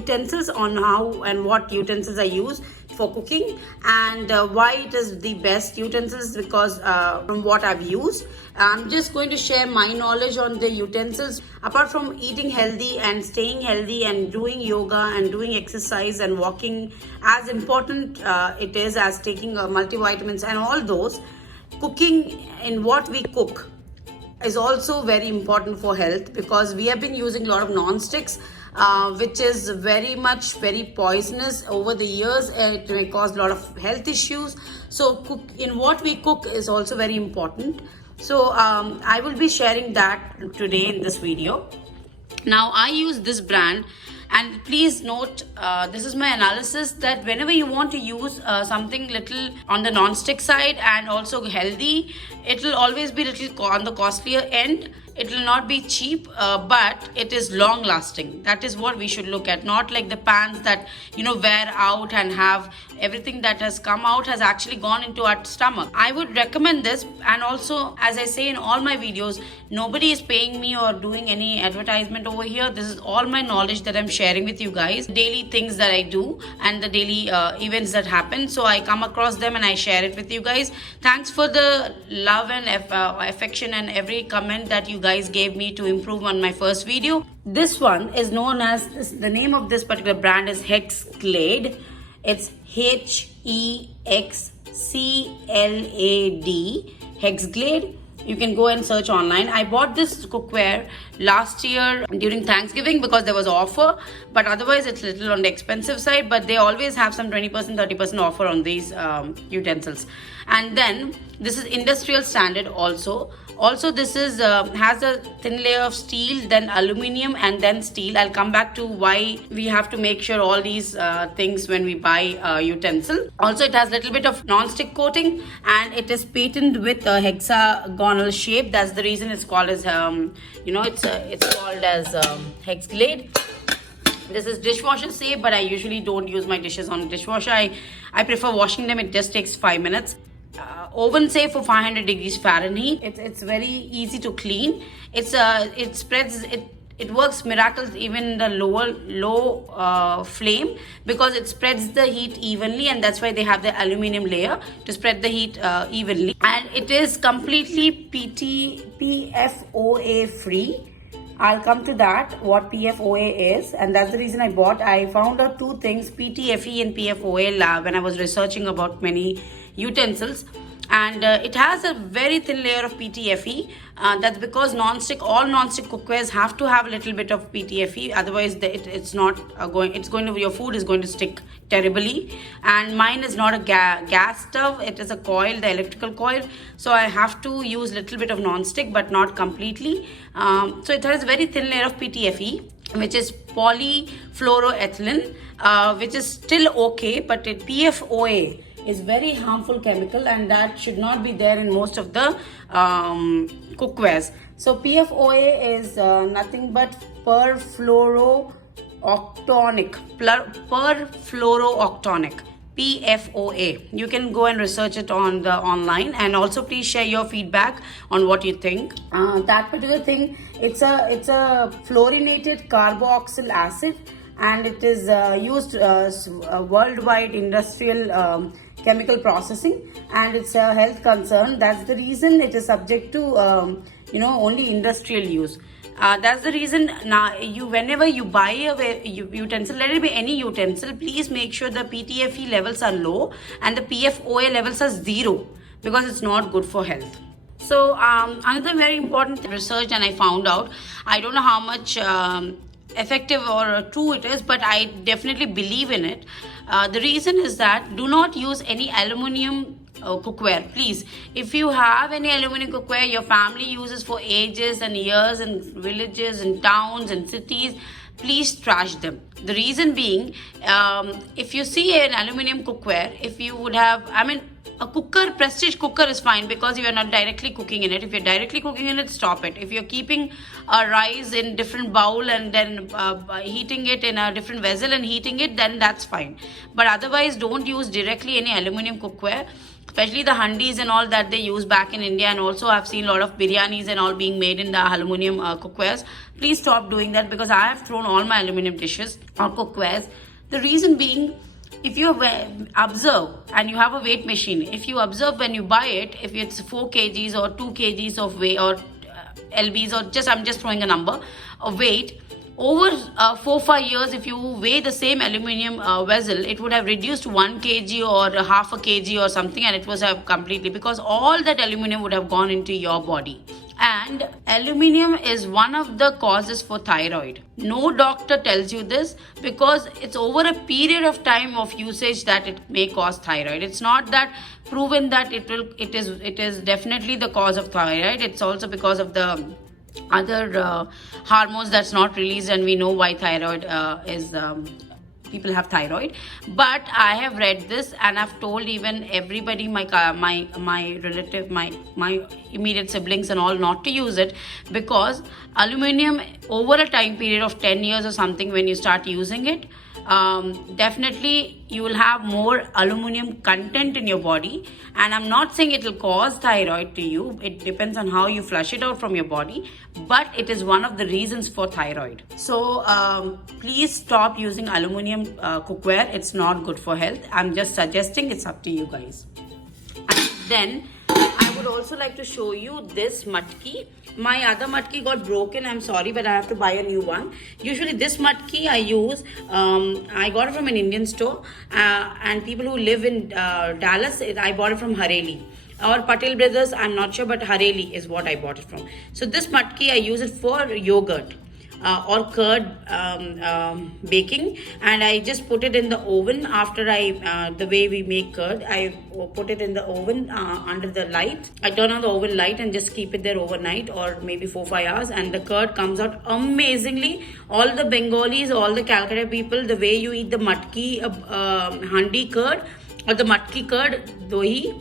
utensils, on how and what utensils I use for cooking, and why it is the best utensils, because from what I've used. I'm just going to share my knowledge on the utensils. Apart from eating healthy and staying healthy and doing yoga and doing exercise and walking, as important it is as taking multivitamins and all those, cooking in what we cook is also very important for health, because we have been using a lot of non-sticks, which is very poisonous over the years. It may cause a lot of health issues. So in what we cook is also very important. So I will be sharing that today in this video. Now I use this brand, and please note, this is my analysis, that whenever you want to use something little on the non-stick side and also healthy, it will always be little on the costlier end. It will not be cheap, but it is long lasting. That is what we should look at, not like the pans that wear out and have everything that has come out has actually gone into our stomach. I would recommend this, and also, as I say in all my videos, nobody is paying me or doing any advertisement over here. This is all my knowledge that I'm sharing with you guys, daily things that I do and the daily events that happen. So I come across them and I share it with you guys. Thanks for the love and affection and every comment that you guys gave me to improve on my first video. This one is known as, the name of this particular brand is Hexglade. It's Hexclad, Hexglade. You can go and search online. I bought this cookware last year during Thanksgiving because there was an offer, but otherwise it's a little on the expensive side, but they always have some 20%, 30% offer on these utensils. And then this is industrial standard also. Also, this is has a thin layer of steel, then aluminium, and then steel. I'll come back to why we have to make sure all these things when we buy utensil. Also, it has a little bit of non-stick coating, and it is patented with a hexagonal shape. That's the reason it's called as it's called as Hexglade. This is dishwasher safe, but I usually don't use my dishes on dishwasher. I prefer washing them. It just takes 5 minutes. Oven safe for 500 degrees Fahrenheit. It's very easy to clean. It spreads. It works miracles even in the low flame, because it spreads the heat evenly, and that's why they have the aluminium layer to spread the heat evenly. And it is completely PFOA free. I'll come to that, what PFOA is, and that's the reason I bought. I found out two things, PTFE and PFOA, when I was researching about many utensils. And it has a very thin layer of PTFE. That's because all non-stick cookwares have to have a little bit of PTFE. Otherwise, it's not your food is going to stick terribly. And mine is not a gas stove. It is a coil, the electrical coil. So I have to use a little bit of non-stick, but not completely. So it has a very thin layer of PTFE, which is polyfluoroethylene, which is still okay, but PFOA is very harmful chemical, and that should not be there in most of the cookwares. So PFOA is nothing but perfluorooctanic, PFOA. You can go and research it on the online, and also please share your feedback on what you think. That particular thing, it's a fluorinated carboxyl acid, and it is used worldwide industrial chemical processing, and it's a health concern. That's the reason it is subject to only industrial use. That's the reason now whenever you buy a utensil, let it be any utensil, please make sure the PTFE levels are low and the PFOA levels are 0, because it's not good for health. So another very important research, and I found out, I don't know how much effective or true it is, but I definitely believe in it. The reason is that do not use any aluminium cookware, please. If you have any aluminum cookware your family uses for ages and years in villages and towns and cities, please trash them. The reason being, if you see an aluminum cookware, if you would have, a cooker, prestige cooker is fine because you are not directly cooking in it. If you're directly cooking in it, stop it. If you're keeping a rice in different bowl and then heating it in a different vessel and heating it, then that's fine. But otherwise, don't use directly any aluminum cookware. especially the handis and all that they use back in India, and also I've seen a lot of biryanis and all being made in the aluminum cookwares. Please stop doing that, because I have thrown all my aluminum dishes or cookwares. The reason being, if you observe and you have a weight machine, if you observe when you buy it, if it's 4 kgs or 2 kgs of weight, or lbs, or just I'm just throwing a number of weight, over 4-5 years, if you weigh the same aluminium vessel, it would have reduced 1 kg or half a kg or something, and it was completely, because all that aluminium would have gone into your body. And aluminium is one of the causes for thyroid. No doctor tells you this, because it's over a period of time of usage that it may cause thyroid. It's not that proven that it is definitely the cause of thyroid. It's also because of the other hormones that's not released, and we know why thyroid is people have thyroid. But I have read this, and I've told even everybody, my relative, my immediate siblings and all, not to use it, because aluminium, over a time period of 10 years or something, when you start using it, definitely you will have more aluminum content in your body. And I'm not saying it will cause thyroid to you. It depends on how you flush it out from your body, but it is one of the reasons for thyroid. So please stop using aluminum cookware. It's not good for health. I'm just suggesting. It's up to you guys. And then I would also like to show you this matki. My other matki got broken, I'm sorry, but I have to buy a new one. Usually this matki I use, I got it from an Indian store, and people who live in Dallas, I bought it from Hareli. Or Patel Brothers, I'm not sure, but Hareli is what I bought it from. So this matki, I use it for yogurt or curd baking, and I just put it in the oven after the way we make curd. I put it in the oven under the light. I turn on the oven light and just keep it there overnight, or maybe 4-5 hours, and the curd comes out amazingly. All the Bengalis, all the Calcutta people, the way you eat the matki handi curd or the matki curd, dohi,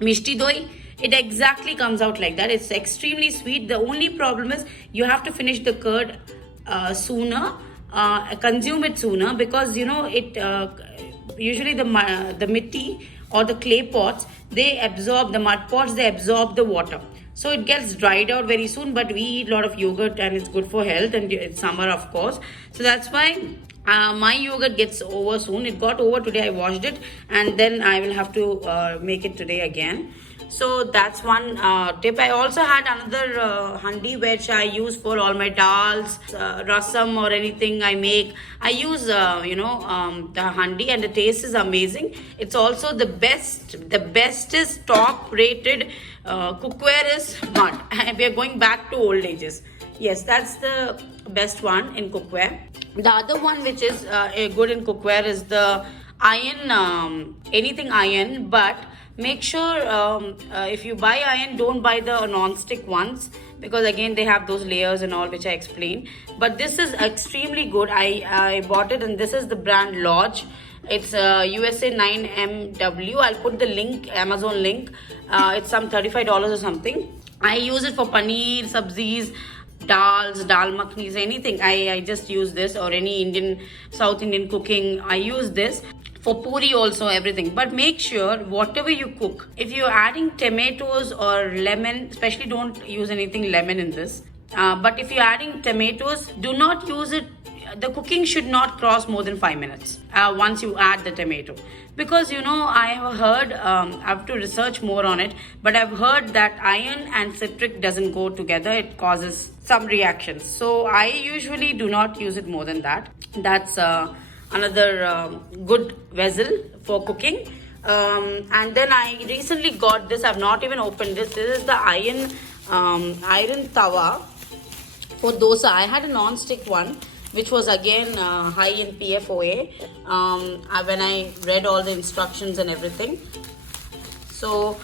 mishti dohi, it exactly comes out like that. It's extremely sweet. The only problem is you have to finish the curd sooner, consume it sooner, because it usually the mitti or the clay pots, they absorb, the mud pots, they absorb the water. So it gets dried out very soon, but we eat a lot of yogurt and it's good for health, and it's summer, of course. So that's why my yogurt gets over soon. It got over today. I washed it, and then I will have to make it today again. So that's one tip. I also had another handi which I use for all my dals, rasam or anything I make. I use the handi, and the taste is amazing. It's also the bestest top rated cookware is mud. We are going back to old ages. Yes, that's the best one in cookware. The other one which is good in cookware is the iron, anything iron, but make sure if you buy iron, don't buy the non-stick ones, because again they have those layers and all, which I explained. But this is extremely good. I bought it, and this is the brand Lodge. It's USA 9MW. I'll put the link, Amazon link. It's some $35 or something. I use it for paneer, sabzis, dals, dal makhnis, anything. I just use this, or any South Indian cooking. I use this. For puri also, everything. But make sure whatever you cook, if you're adding tomatoes or lemon, especially don't use anything lemon in this. But if you're adding tomatoes, do not use it. The cooking should not cross more than 5 minutes once you add the tomato. Because I have heard, I have to research more on it, but I've heard that iron and citric doesn't go together. It causes some reactions. So I usually do not use it more than that. That's another good vessel for cooking. And then I recently got this. I've not even opened this. This is the iron tawa for dosa. I had a non-stick one, which was again high in PFOA when I read all the instructions and everything. So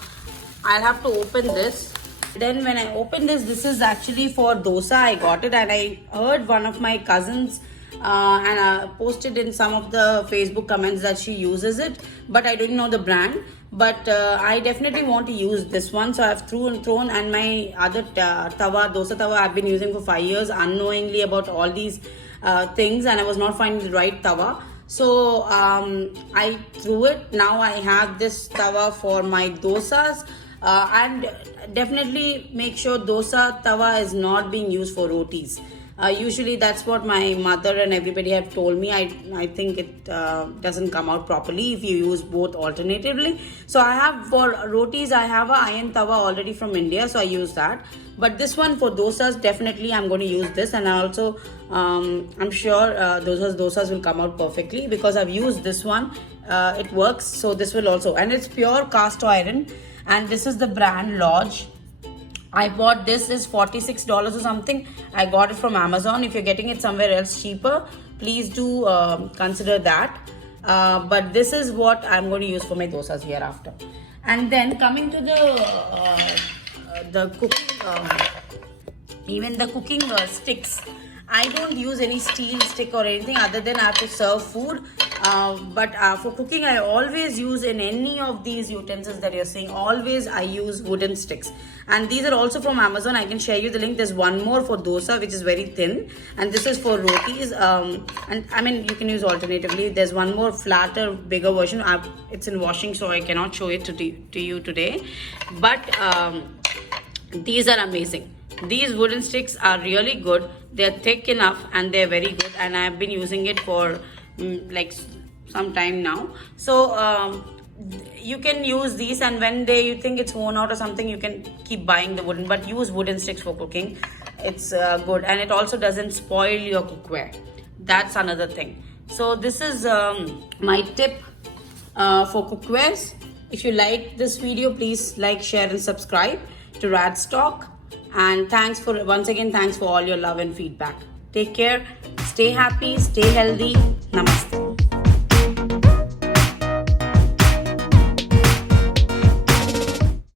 I'll have to open this. Then when I open this, this is actually for dosa. I got it, and I heard one of my cousins and posted in some of the Facebook comments that she uses it, but I didn't know the brand. But I definitely want to use this one, so I've thrown and my other dosa tawa I've been using for 5 years, unknowingly about all these things, and I was not finding the right tawa. So I threw it. Now I have this tawa for my dosas. And definitely make sure dosa tawa is not being used for rotis. Usually that's what my mother and everybody have told me. I think it doesn't come out properly if you use both alternatively. So I have, for rotis, I have a iron tawa already from India, so I use that. But this one for dosas, definitely I'm going to use this. And I also I'm sure dosas will come out perfectly because I've used this one. It works. So this will also, and it's pure cast iron, and this is the brand Lodge. I bought this is $46 or something. I got it from Amazon. If you're getting it somewhere else cheaper, please do consider that. But this is what I'm going to use for my dosas hereafter. And then coming to the cooking, even the cooking sticks. I don't use any steel stick or anything other than I have to serve food. But for cooking, I always use, in any of these utensils that you're seeing, always I use wooden sticks. And these are also from Amazon. I can share you the link. There's one more for dosa, which is very thin. And this is for rotis. And I mean, you can use alternatively. There's one more flatter, bigger version. It's in washing, so I cannot show it to you today. But these are amazing. These wooden sticks are really good. They're thick enough and they're very good. And I've been using it for like some time now. So you can use these, and when you think it's worn out or something, you can keep buying the wooden, but use wooden sticks for cooking. It's good, and it also doesn't spoil your cookware. That's another thing. So this is my tip for cookwares. If you like this video, please like, share and subscribe to Radz Talk. And once again, thanks for all your love and feedback. Take care, stay happy, stay healthy. Namaste.